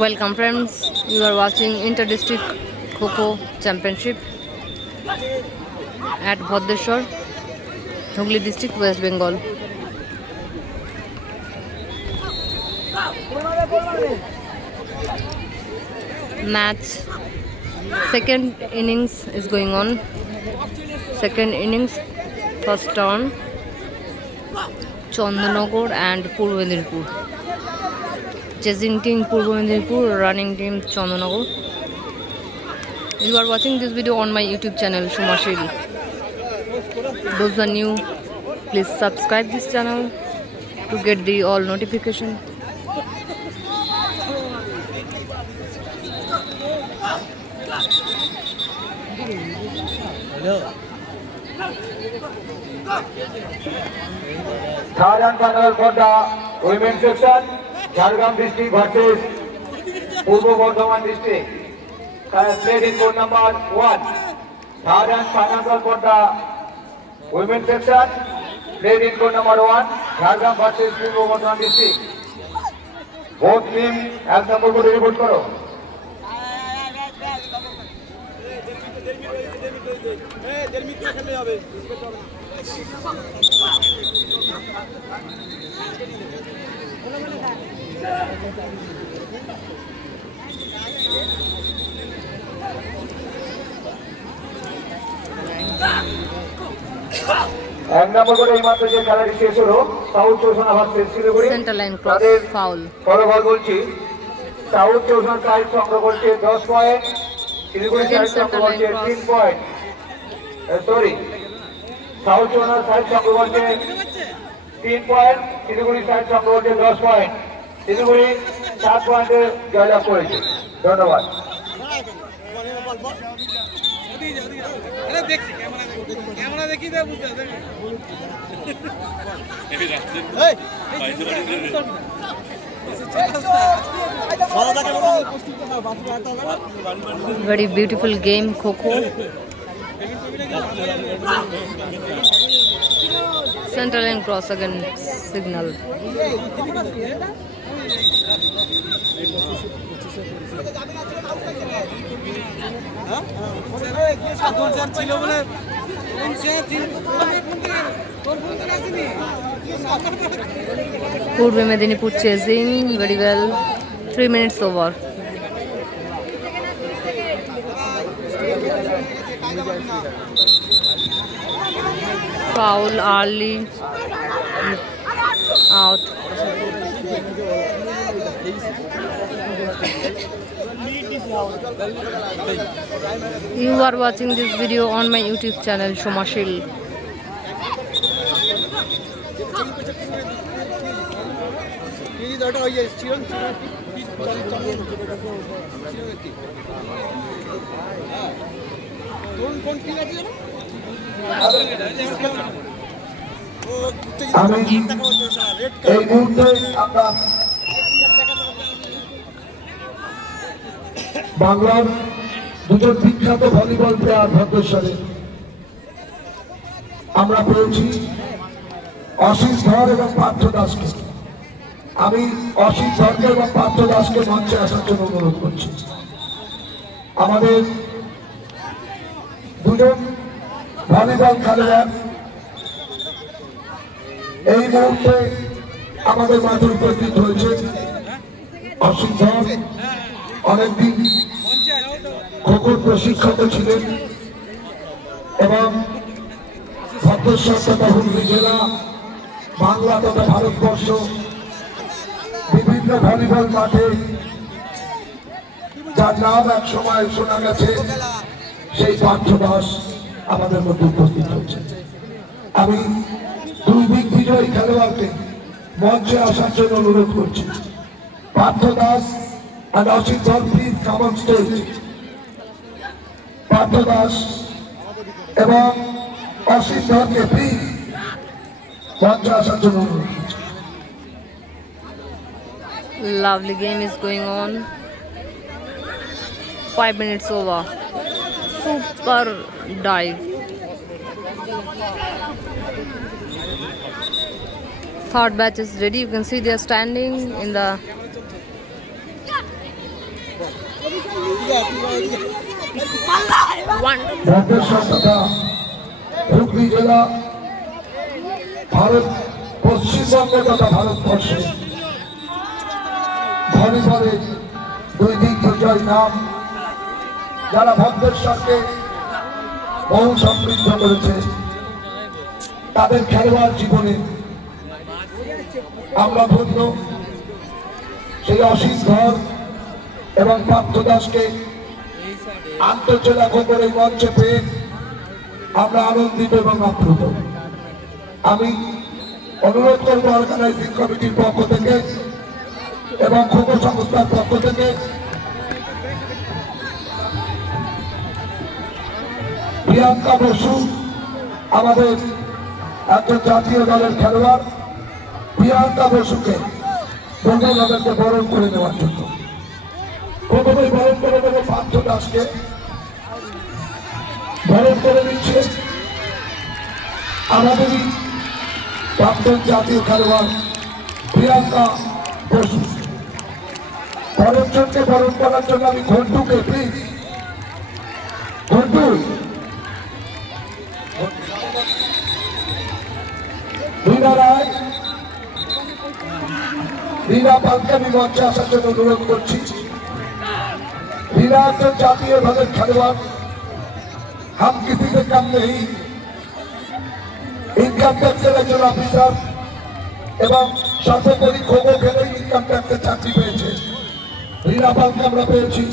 Welcome friends, you are watching Inter-District Kho-Kho Championship at Bhaddeshwar, Hooghly District, West Bengal. Match second innings is going on. Second innings, first turn, Chandanagar and Purba Medinipur. Chasing team Purba Medinipur, running team Chandanagar. You are watching this video on my YouTube channel Shumashil. Those are new, please subscribe this channel to get the all notification. Third final for the women's section, Jharkhand district versus Purba Bardhaman district. Played in court number 1. Third and final for the women's section, played in court number 1, Jharkhand versus Purba Bardhaman district. Both teams have number को report करो. এক নম্বর করে এইমাত্র যে খেলাটি শেষ হলো south Chousana versus Siliguri, Center line cross foul. ফলাফল বলছি সাউথ চৌসানা সাইড সংগ্রহ করছে 10 পয়েন্ট, শিলিগুড়ি সাইড সংগ্রহ করছে 3 পয়েন্ট। সরি, সাউথ চৌসানা সাইড সংগ্রহ করছে 3 পয়েন্ট, শিলিগুড়ি সাইড সংগ্রহ করছে 10 পয়েন্ট। শিলিগুড়ি 7 পয়েন্টে জয়লাভ করেছে। ধন্যবাদ। Very beautiful game, Kho-Kho. Center line cross again, signal. Purba Medinipur chasing very well. 3 minutes over. Foul early, out. You are watching this video on my YouTube channel Shumashil. আমি এই মুহূর্তে আমরা বাংলার দুজন বিখ্যাত ভলিবল প্লেয়ার ভদ্রেশ্বরে আমরা পেয়েছি অসিত ধর এবং পার্থ দাসকে। আমি অসিত ধরকে এবং পার্থ দাসকে মঞ্চে আসার জন্য অনুরোধ করছি। আমাদের দুজন ভলিবল খেলোয়াড় এই মুহূর্তে আমাদের মাঝে উপস্থিত হয়েছে। অসিত ধর অনেকদিন খোখোর প্রশিক্ষক ছিলেন এবং ভদ্রেশ্বর তথা হুগলি জেলা, বাংলা তথা ভারতবর্ষ বিভিন্ন ভলিবল মাঠে যার নাম এক সময় শোনা গেছে, সেই পার্থ দাস আমাদের মধ্যে উপস্থিত হয়েছে। আমি দুই দিক বিজয়ী খেলোয়াড়কে মঞ্চে আসার জন্য অনুরোধ করছি। পার্থ Das and Ashit Dhar, please come on stage. Partha দাস এবং অসিত ধরকে প্লিজ মঞ্চে আসার জন্য অনুরোধ করছি। Lovely game is going on. 5 minutes over. Super dive. Third batch is ready. You can see they are standing in the Hooghly জেলা ভারত পশ্চিমবঙ্গ তথা ভারতবর্ষে ঘরে ঘরে দুই দিগ্গজয় নাম, যারা ভদ্রেশ্বরকে বহু সমৃদ্ধ করেছে। তাদের খেলোয়াড় জীবনে আমরা ধন্য। সেই অসিত ধর এবং পার্থ দাসকে আন্তঃজেলা খবরের মঞ্চে পেয়ে আমরা আনন্দিত এবং আপ্লুত। আমি অনুরোধ করবো অর্গানাইজিং কমিটির পক্ষ থেকে এবং খবর সংস্থার পক্ষ থেকে প্রিয়াঙ্কা বসু, আমাদের একজন জাতীয় দলের খেলোয়াড়, প্রিয়াঙ্কা বসুকে বঙ্গবন্ধুকে বরণ করে নেওয়ার জন্য প্রথমে বরণ করে দেবো পার্থ দাসকে বরণ করে নিচ্ছে আমাদেরই প্রাক্তন জাতীয় খেলোয়াড় প্রিয়াঙ্কা বসু। বরণজনকে বরণ করার জন্য আমি ঘন্টুকে প্লিজ, ঘন্টু রীনা রায়, রীনা পালকে আমি মঞ্চে আসার জন্য অনুরোধ করছি। রীনা একজন জাতীয় দলের খেলোয়াড়, हम किसी से कम नहीं, ইনকাম ট্যাক্সের একজন অফিসার এবং সর্বোপরি খো খো খেলে ইনকাম ট্যাক্সের চাকরি পেয়েছে। রীনা পালকে আমরা পেয়েছি।